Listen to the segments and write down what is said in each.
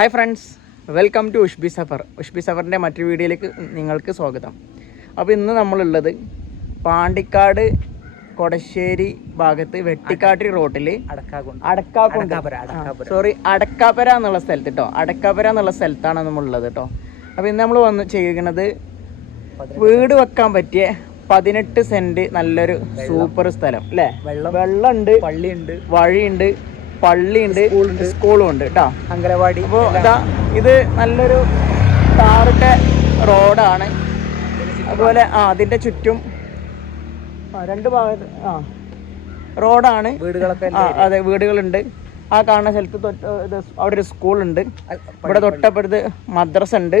Hi friends welcome to Ushbi Safar Ushbi സഫറിന്റെ മറ്റൊരു വീഡിയോയിലേക്ക് നിങ്ങൾക്ക് സ്വാഗതം. അപ്പോൾ ഇന്ന് നമ്മളുള്ളത് പാണ്ടിക്കാട് കൊടശ്ശേരി ഭാഗത്ത് വെട്ടിക്കാട്ടി റോട്ടിൽ അടക്കാക്കുണ്ട്. സോറി അടക്കാപ്പര എന്നുള്ള സ്ഥലത്ത് കേട്ടോ അടക്കാപ്പര എന്നുള്ള സ്ഥലത്താണ് നമ്മളുള്ളത് കേട്ടോ അപ്പോൾ ഇന്ന് നമ്മൾ വന്ന് ചെയ്യുന്നത് വീട് വെക്കാൻ പറ്റിയ പതിനെട്ട് സെന്റ് നല്ലൊരു സൂപ്പർ സ്ഥലം അല്ലേ വെള്ളം. വെള്ളമുണ്ട് പള്ളിയുണ്ട്. വഴിയുണ്ട് പള്ളിയുണ്ട് സ്കൂളും ഉണ്ട് കേട്ടോ അങ്കലവാടി അപ്പോൾ ഇതാ ഇത് നല്ലൊരു ടാറിട്ട റോഡാണ്. അതുപോലെ ആ അതിന്റെ ചുറ്റും രണ്ട് ഭാഗത്ത് ആ റോഡാണ്. വീടുകളൊക്കെ ആ അതെ വീടുകളുണ്ട്. ആ കാണുന്ന സ്ഥലത്ത് തൊട്ട് അവിടെ ഒരു സ്കൂളുണ്ട്. ഇവിടെ തൊട്ടപ്പുറത്ത് മദ്രസ ഉണ്ട്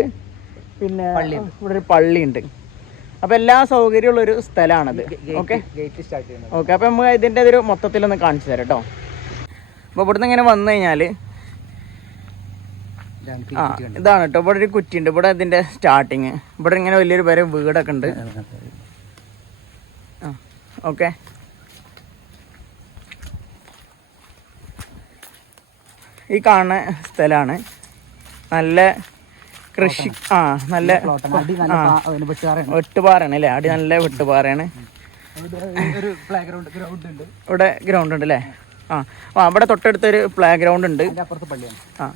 പിന്നെ ഇവിടെ ഒരു പള്ളിയുണ്ട്. അപ്പോൾ എല്ലാ സൗകര്യമുള്ള ഒരു സ്ഥലമാണത്. ഓക്കെ? ഓക്കെ അപ്പോൾ നമുക്ക് ഇതിന്റെ ഒരു മൊത്തത്തിലൊന്ന് കാണിച്ചു തരാം കേട്ടോ അപ്പോൾ ഇവിടുന്ന് ഇങ്ങനെ വന്നു കഴിഞ്ഞാൽ ഇതാണ് ആ ഇതാണ് കേട്ടോ ഇവിടെ ഒരു കുറ്റിയുണ്ട്. ഇവിടെ ഇതിന്റെ സ്റ്റാർട്ടിങ് ഇവിടെ ഇങ്ങനെ വലിയൊരു പേര് വീടൊക്കെ ഉണ്ട്. ആ ഓക്കെ. ഈ കാണുന്ന സ്ഥലമാണ് നല്ല കൃഷി ആ നല്ല വെട്ടുപാറയാണ്. അല്ലേ? അടി നല്ല വെട്ടുപാറയാണ്. ഇവിടെ ഗ്രൗണ്ട് ഉണ്ട്. അല്ലേ ആ. ആ അവിടെ തൊട്ടടുത്തൊരു പ്ലേ ഗ്രൗണ്ട് ഉണ്ട് അപ്പുറത്ത് പള്ളിയാണ്. ആ.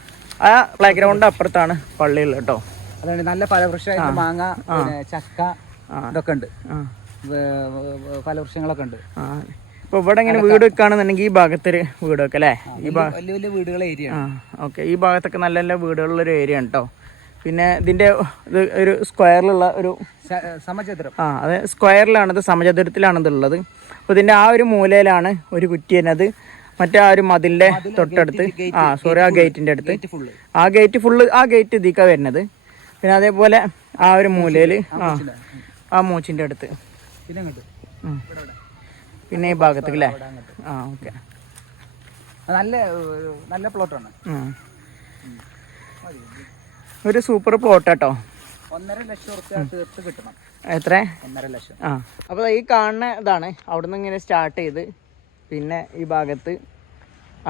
ആ പ്ലേ ഗ്രൗണ്ട് അപ്പുറത്താണ് പള്ളിയുള്ളത് കേട്ടോ അതുകൊണ്ട് നല്ല ഫലവൃക്ഷമായിട്ട് മാങ്ങ ചക്ക ഇതൊക്കെ ഉണ്ട്. ഫലവൃക്ഷങ്ങളൊക്കെ ഉണ്ട്. ഇപ്പൊ ഇവിടെ ഇങ്ങനെ വീട് വെക്കുകയാണെന്നുണ്ടെങ്കിൽ ഈ ഭാഗത്തൊരു വീട് വെക്കാം അല്ലേ? ഈ വലിയ വലിയ വീടുകളെ ഏരിയ ഓക്കെ. ഈ ഭാഗത്തൊക്കെ നല്ല നല്ല വീടുകളുള്ളൊരു ഏരിയ ആണ് കേട്ടോ പിന്നെ ഇതിന്റെ ഇത് ഒരു സ്ക്വയറിലുള്ള ഒരു സമചതുരം. ആ അത് സ്ക്വയറിലാണത് സമചതുരത്തിലാണത് ഉള്ളത് അപ്പൊ അപ്പോൾ ഇതിന്റെ ആ ഒരു മൂലയിലാണ് ഒരു കുറ്റി വരുന്നത്. മറ്റേ ആ ഒരു മതിലിന്റെ തൊട്ടടുത്ത്. ആ സോറി ആ ഗേറ്റിന്റെ അടുത്ത്. ആ ഗേറ്റ് ഫുള്ള് ആ ഗേറ്റ് ഇതിക്കാണ് വരുന്നത്. പിന്നെ അതേപോലെ ആ ഒരു മൂലയിൽ ആ ആ മൂച്ചിന്റെ അടുത്ത്. പിന്നെ ഈ ഭാഗത്തേക്ക് അല്ലേ ആ ഓക്കെ. നല്ല നല്ല പ്ലോട്ടാണ്. ഒരു സൂപ്പർ പ്ലോട്ട് കേട്ടോ ഒന്നര ലക്ഷം തീർത്ത് കിട്ടണം. എത്ര? ഒന്നര ലക്ഷം. ആ. അപ്പോൾ ഈ കാണുന്ന ഇതാണ്. അവിടെ നിന്ന് ഇങ്ങനെ സ്റ്റാർട്ട് ചെയ്ത് പിന്നെ ഈ ഭാഗത്ത്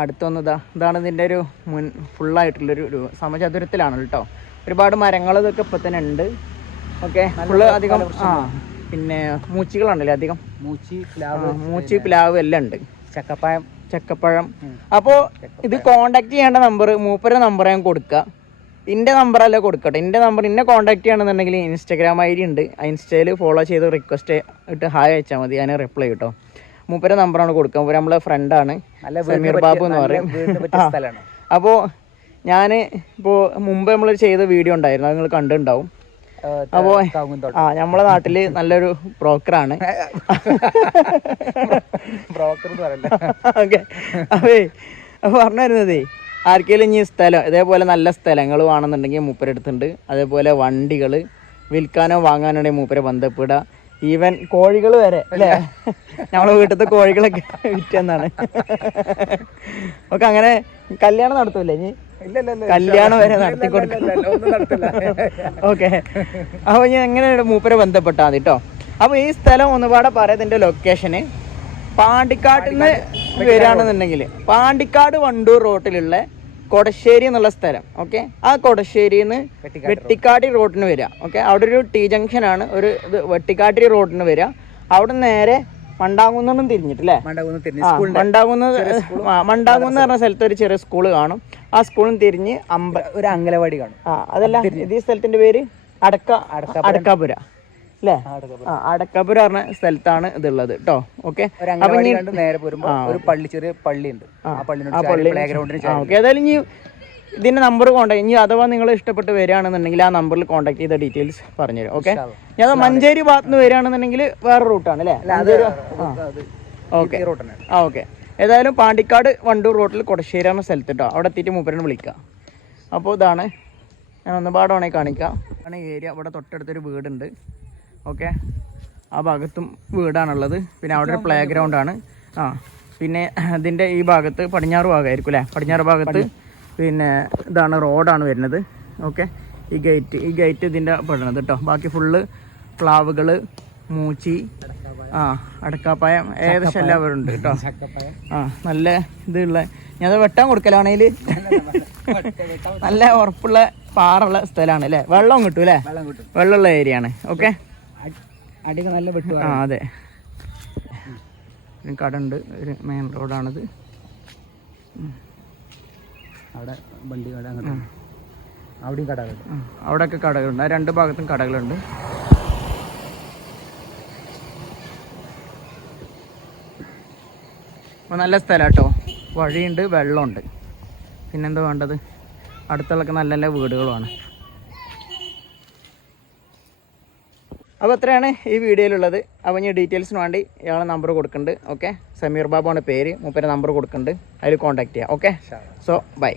അടുത്തൊന്ന് ഇതാ ഇതാണ് ഇതിന്റെ ഒരു മുൻ ഫുള്ളായിട്ടുള്ളൊരു ഒരു സമചതുരത്തിലാണ് കേട്ടോ. ഒരുപാട് മരങ്ങൾ ഇതൊക്കെ ഇപ്പം തന്നെ ഉണ്ട്. ഓക്കെ ഫുള്ള് അധികം ആ പിന്നെ മൂച്ചികളുണ്ടല്ലേ അധികം? മൂച്ചി പ്ലാവ് മൂച്ചി പ്ലാവ് എല്ലാം ഉണ്ട്. ചക്കപ്പഴം. ചക്കപ്പഴം. അപ്പോൾ ഇത് കോണ്ടാക്ട് ചെയ്യേണ്ട നമ്പർ മൂപ്പര നമ്പർ ഞാൻ കൊടുക്കുക നമ്പർ നമ്പറല്ല കൊടുക്കട്ടെ. എന്റെ നമ്പർ എന്നെ കോണ്ടാക്ട് ചെയ്യണമെന്നുണ്ടെങ്കിൽ ഇൻസ്റ്റാഗ്രാം ഐ ഡി ഉണ്ട്. ആ ഇൻസ്റ്റയിൽ ഫോളോ ചെയ്ത് റിക്വസ്റ്റ് ഇട്ട് ഹായ് അയച്ചാൽ മതി. ഞാൻ റിപ്ലൈ കിട്ടോ മൂപ്പര നമ്പറാണ് കൊടുക്കുക മൂപ്പര് നമ്മളെ ഫ്രണ്ടാണ് സമീർ ബാബു എന്ന് പറയും. അപ്പോൾ ഞാൻ ഇപ്പോൾ മുമ്പ് നമ്മൾ ചെയ്ത വീഡിയോ ഉണ്ടായിരുന്നു. അത് നിങ്ങൾ കണ്ടിട്ടുണ്ടാവും. അപ്പോൾ ആ നമ്മളെ നാട്ടിൽ നല്ലൊരു ബ്രോക്കറാണ് ബ്രോക്കർ ഓക്കെ. അപ്പേ അപ്പോൾ പറഞ്ഞു വരുന്നതേ ആർക്കെങ്കിലും ഇനി സ്ഥലം ഇതേപോലെ നല്ല സ്ഥലങ്ങൾ വേണമെന്നുണ്ടെങ്കിൽ മൂപ്പരെടുത്തുണ്ട് അതേപോലെ വണ്ടികൾ വിൽക്കാനോ വാങ്ങാനോ മൂപ്പരെ ബന്ധപ്പെടുക. ഈവൻ കോഴികൾ വരെ അല്ലേ? നമ്മളെ വീട്ടിലത്തെ കോഴികളൊക്കെ വിറ്റെന്നാണ് ഓക്കെ അങ്ങനെ കല്യാണം നടത്തൂലേ ഇനി? കല്യാണം വരെ നടത്തി കൊടുക്കും നടത്തില്ല. ഓക്കെ. അപ്പൊ ഞാൻ എങ്ങനെ മൂപ്പരെ ബന്ധപ്പെട്ടാൽ മതി കേട്ടോ അപ്പൊ ഈ സ്ഥലം ഒന്നുപാടെ പറയതിന്റെ ലൊക്കേഷന് പാണ്ടിക്കാട്ടിൽ നിന്ന് വരികയാണെന്നുണ്ടെങ്കിൽ പാണ്ടിക്കാട് വണ്ടൂർ റോട്ടിലുള്ള കൊടശ്ശേരി എന്നുള്ള സ്ഥലം ഓക്കെ ആ കൊടശ്ശേരിയിൽ നിന്ന് വെട്ടിക്കാട്ടി വെട്ടിക്കാടി റോഡിന് വരിക ഓക്കെ അവിടെ ഒരു ടി ജംഗ്ഷൻ ആണ് ഒരു ഇത് വെട്ടിക്കാട്ടി റോഡിന് വരിക. അവിടെ നേരെ മണ്ടാകുന്നൊന്നും തിരിഞ്ഞിട്ടില്ലേ? മണ്ടകുന്ന് മണ്ടാകുന്ന് മണ്ടാകുന്ന് പറഞ്ഞ സ്ഥലത്ത് ഒരു ചെറിയ സ്കൂൾ കാണും. ആ സ്കൂളും തിരിഞ്ഞ് അമ്പ ഒരു അംഗനവാടി കാണും. ആ അതല്ല ഇത് ഈ സ്ഥലത്തിന്റെ പേര്? അടക്ക അടക്കാപുര. അല്ലേ ആ, അടക്കാപുരം പറഞ്ഞ സ്ഥലത്താണ് ഇതുള്ളത് കേട്ടോ ഓക്കെ. നേരെ പോരുമ്പോ ഒരു പള്ളി ചെറിയ പള്ളി ഉണ്ട് ആ പള്ളി പ്ലേ ഗ്രൗണ്ടിന് ഓക്കെ. ഏതായാലും ഇനി ഇതിന്റെ നമ്പർ കോണ്ടാക്ട് ഇനി അഥവാ നിങ്ങൾ ഇഷ്ടപ്പെട്ട് വരികയാണെന്നുണ്ടെങ്കിൽ ആ നമ്പറിൽ കോണ്ടാക്ട് ചെയ്ത ഡീറ്റെയിൽസ് പറഞ്ഞുതരും ഓക്കെ? ഞാൻ മഞ്ചേരി ഭാഗത്ത് നിന്ന് വരികയാണെന്നുണ്ടെങ്കിൽ വേറെ റൂട്ടാണ് അല്ലേ ഓക്കെ. ആ ഓക്കെ. ഏതായാലും പാണ്ടിക്കാട് വണ്ടൂർ റോട്ടിൽ കൊടശ്ശേരി എന്ന സ്ഥലത്ത് കേട്ടോ അവിടെ എത്തിയിട്ട് മൂപ്പരനെ വിളിക്കാം. അപ്പോൾ ഇതാണ്. ഞാൻ ഒന്നുപാട് വേണമെങ്കിൽ കാണിക്കാം. ആണ് ഏരിയ അവിടെ തൊട്ടടുത്തൊരു വീടുണ്ട്. ഓക്കെ? ആ ഭാഗത്തും വീടാണുള്ളത്. പിന്നെ അവിടെ ഒരു പ്ലേ ഗ്രൗണ്ട് ആണ്. ആ പിന്നെ ഇതിന്റെ ഈ ഭാഗത്ത് പടിഞ്ഞാറ് ഭാഗമായിരിക്കും അല്ലേ? പടിഞ്ഞാറ് ഭാഗത്ത് പിന്നെ ഇതാണ് റോഡാണ് വരുന്നത്. ഓക്കെ? ഈ ഗേറ്റ് ഈ ഗേറ്റ് ഇതിന്റെ പെടുന്നത് കേട്ടോ ബാക്കി ഫുള്ള് പ്ലാവുകൾ മൂച്ചി ആ അടക്കാപ്പായം ഏകദേശം എല്ലാവരും ഉണ്ട് കേട്ടോ ആ നല്ല ഇതുള്ള ഞാൻ അത് വെട്ടാൻ കൊടുക്കലാണേൽ? നല്ല ഉറപ്പുള്ള പാറുള്ള സ്ഥലമാണ് അല്ലേ? വെള്ളം കിട്ടും. അല്ലേ വെള്ളമുള്ള ഏരിയ ആണ്. ഓക്കെ? അടിക്ക് നല്ല വെട്ടു ആ അതെ. ഒരു കട ഉണ്ട് ഒരു മെയിൻ റോഡാണിത് അവിടെ വണ്ടി കട അവിടെയും കടകൾ. അവിടെയൊക്കെ കടകളുണ്ട്. ആ രണ്ട് ഭാഗത്തും കടകളുണ്ട്. അപ്പോൾ നല്ല സ്ഥലം കേട്ടോ വഴിയുണ്ട് വെള്ളമുണ്ട്. പിന്നെന്താ വേണ്ടത്? അടുത്തുള്ളൊക്കെ നല്ല നല്ല വീടുകളുമാണ്. അപ്പോൾ അത്രയാണ് ഈ വീഡിയോയിലുള്ളത്. അപ്പോൾ ഇനി ഡീറ്റെയിൽസിന് വേണ്ടി ഇയാളെ നമ്പർ കൊടുക്കുന്നുണ്ട് ഓക്കെ സമീർ ബാബു ആണ് പേര്. മൂപ്പരെ നമ്പർ കൊടുക്കുന്നുണ്ട് അതിൽ കോൺടാക്ട് ചെയ്യാം. Okay so by